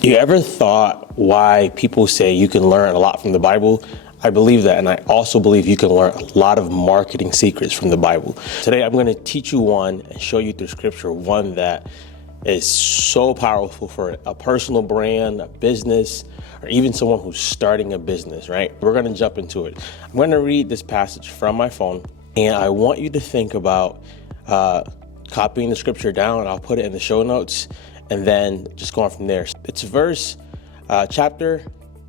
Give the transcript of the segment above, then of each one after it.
You ever thought why people say you can learn a lot from the Bible? I believe that, and I also believe you can learn a lot of marketing secrets from the Bible. Today, I'm going to teach you one and show you through scripture one that is so powerful for a personal brand, a business, or even someone who's starting a business, right? We're going to jump into it. I'm going to read this passage from my phone, and I want you to think about copying the scripture down. I'll put it in the show notes, and then just going from there. It's chapter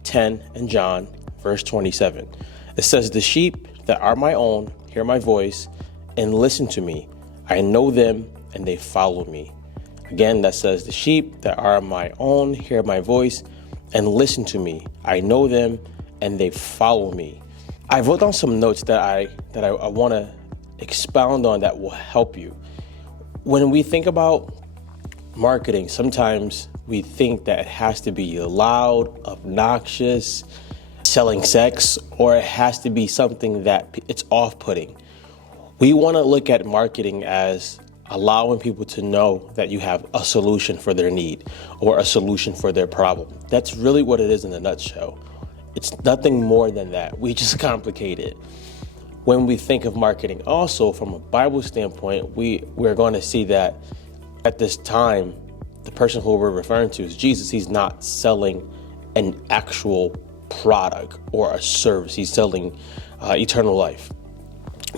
10 in John, verse 27. It says, "The sheep that are my own hear my voice and listen to me. I know them and they follow me." Again, that says, "The sheep that are my own hear my voice and listen to me. I know them and they follow me." I wrote down some notes that I want to expound on that will help you. When we think about marketing, sometimes we think that it has to be loud, obnoxious, selling sex, or it has to be something that it's off-putting. We want to look at marketing as allowing people to know that you have a solution for their need or a solution for their problem. That's really what it is in a nutshell. It's nothing more than that. We just complicate it. When we think of marketing, also from a Bible standpoint, we're going to see that at this time, the person who we're referring to is Jesus. He's not selling an actual product or a service. He's selling eternal life.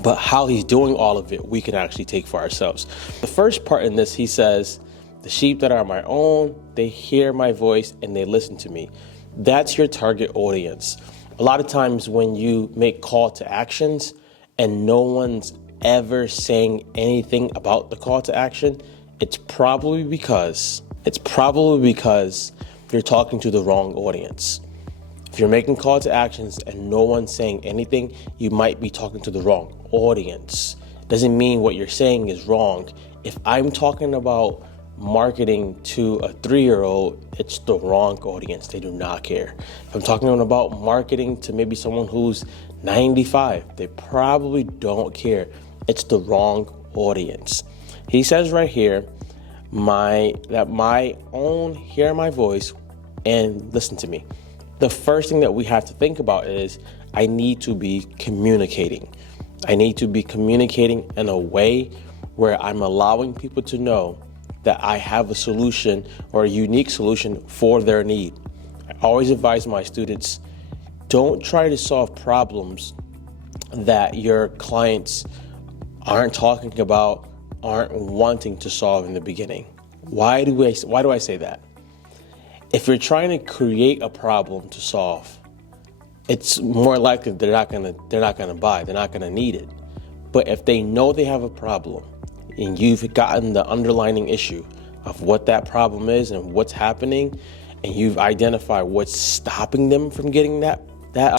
But how he's doing all of it, we can actually take for ourselves. The first part in this, he says, "The sheep that are my own, they hear my voice and they listen to me." That's your target audience. A lot of times when you make call to actions and no one's ever saying anything about the call to action, it's probably because you're talking to the wrong audience. If you're making call to actions and no one's saying anything, you might be talking to the wrong audience. Doesn't mean what you're saying is wrong. If I'm talking about marketing to a 3-year-old, it's the wrong audience. They do not care. If I'm talking about marketing to maybe someone who's 95, they probably don't care. It's the wrong audience. He says right here, that my own hear my voice and listen to me. The first thing that we have to think about is I need to be communicating. I need to be communicating in a way where I'm allowing people to know that I have a solution or a unique solution for their need. I always advise my students, don't try to solve problems that your clients aren't talking about, aren't wanting to solve in the beginning. Why do I say that? If you're trying to create a problem to solve, it's more likely they're not gonna buy, they're not gonna need it. But if they know they have a problem and you've gotten the underlying issue of what that problem is and what's happening, and you've identified what's stopping them from getting that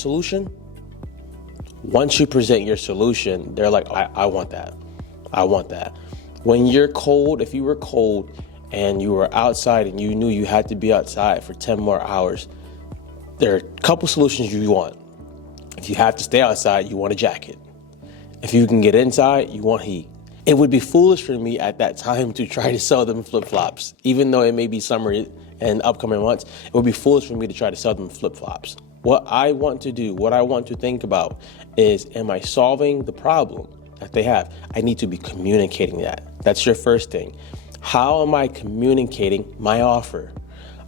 solution, once you present your solution, they're like, I want that. I want that. When you're cold, if you were cold and you were outside and you knew you had to be outside for 10 more hours, there are a couple solutions you want. If you have to stay outside, you want a jacket. If you can get inside, you want heat. It would be foolish for me at that time to try to sell them flip-flops. Even though it may be summer and upcoming months, it would be foolish for me to try to sell them flip-flops. What I want to do, what I want to think about is, am I solving the problem that they have? I need to be communicating that. That's your first thing. How am I communicating my offer?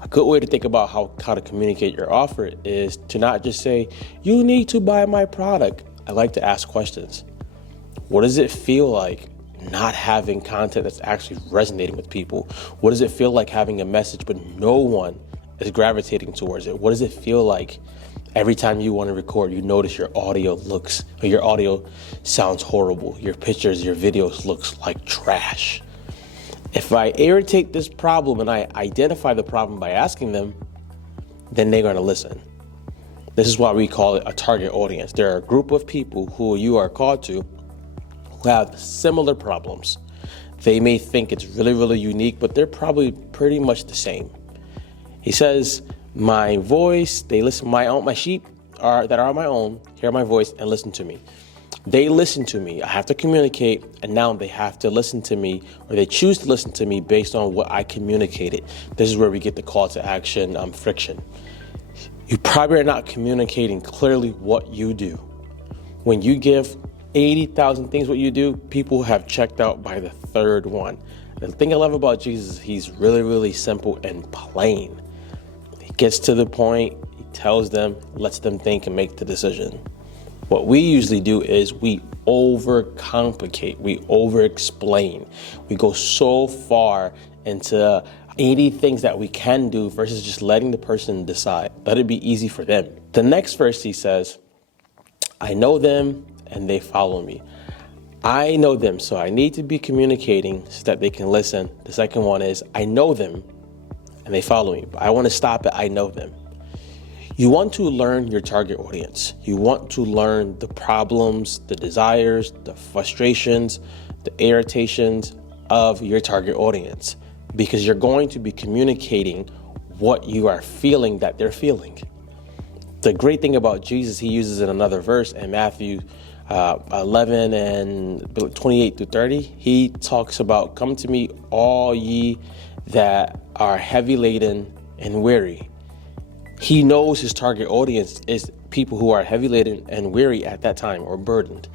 A good way to think about how to communicate your offer is to not just say, "You need to buy my product." I like to ask questions. What does it feel like not having content that's actually resonating with people? What does it feel like having a message but no one is gravitating towards it? What does it feel like every time you want to record, you notice your audio sounds horrible, your pictures, your videos looks like trash? If I irritate this problem and I identify the problem by asking them, then they're going to listen. This is why we call it a target audience. There are a group of people who you are called to who have similar problems. They may think it's really, really unique, but they're probably pretty much the same. He says, my voice, they listen, my sheep that are my own, hear my voice and listen to me. They listen to me. I have to communicate, and now they have to listen to me, or they choose to listen to me based on what I communicated. This is where we get the call to action friction. You probably are not communicating clearly what you do. When you give 80,000 things what you do, people have checked out by the third one. The thing I love about Jesus is he's really, really simple and plain. He gets to the point, he tells them, lets them think and make the decision. What we usually do is we overcomplicate, we over-explain. We go so far into 80 things that we can do versus just letting the person decide. Let it be easy for them. The next verse he says, I know them and they follow me. I know them, so I need to be communicating so that they can listen. The second one is, I know them and they follow me. But I want to stop at I know them. You want to learn your target audience. You want to learn the problems, the desires, the frustrations, the irritations of your target audience, because you're going to be communicating what you are feeling that they're feeling. The great thing about Jesus, he uses in another verse in Matthew 11 and 28 through 30. He talks about, come to me, all ye that are heavy laden and weary. He knows his target audience is people who are heavy laden and weary at that time, or burdened.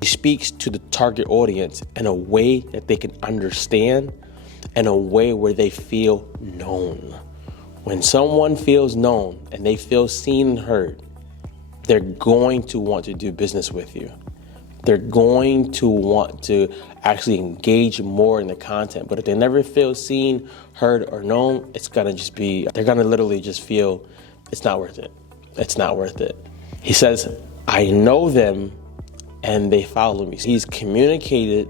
He speaks to the target audience in a way that they can understand, in a way where they feel known. When someone feels known and they feel seen and heard, they're going to want to do business with you. They're going to want to actually engage more in the content. But if they never feel seen, heard, or known, it's gonna just be, they're gonna literally just feel it's not worth it. It's not worth it. He says, I know them and they follow me. He's communicated,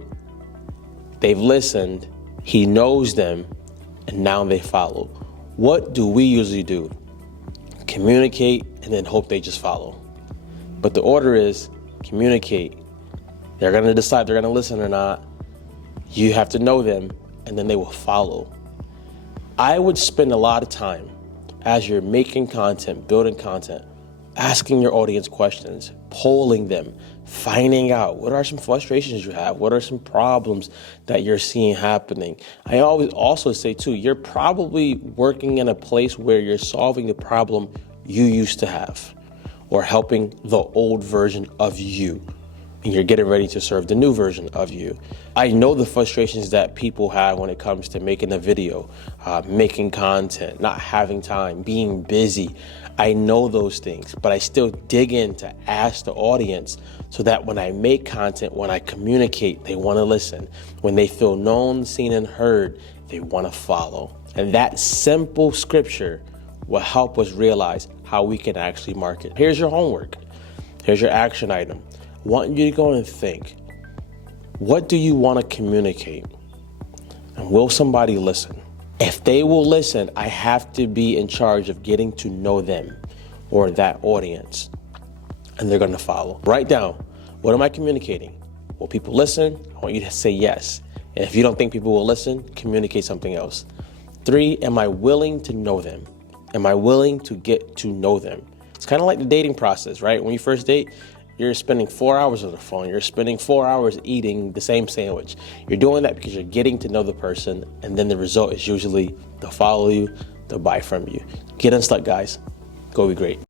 they've listened, he knows them, and now they follow. What do we usually do? Communicate and then hope they just follow. But the order is communicate. They're going to decide they're going to listen or not. You have to know them, and then they will follow. I would spend a lot of time as you're making content, building content, asking your audience questions, polling them, finding out what are some frustrations you have, what are some problems that you're seeing happening. I always also say too, you're probably working in a place where you're solving the problem you used to have, or helping the old version of you, and you're getting ready to serve the new version of you. I know the frustrations that people have when it comes to making a video, making content, not having time, being busy. I know those things, but I still dig in to ask the audience so that when I make content, when I communicate, they want to listen. When they feel known, seen, and heard, they want to follow. And that simple scripture will help us realize how we can actually market. Here's your homework. Here's your action item. I want you to go and think, what do you want to communicate? And will somebody listen? If they will listen, I have to be in charge of getting to know them or that audience, and they're going to follow. Write down, what am I communicating? Will people listen? I want you to say yes. And if you don't think people will listen, communicate something else. 3, am I willing to know them? Am I willing to get to know them? It's kind of like the dating process, right? When you first date, you're spending 4 hours on the phone. You're spending 4 hours eating the same sandwich. You're doing that because you're getting to know the person, and then the result is usually they'll follow you, they'll buy from you. Get unstuck, guys. Go be great.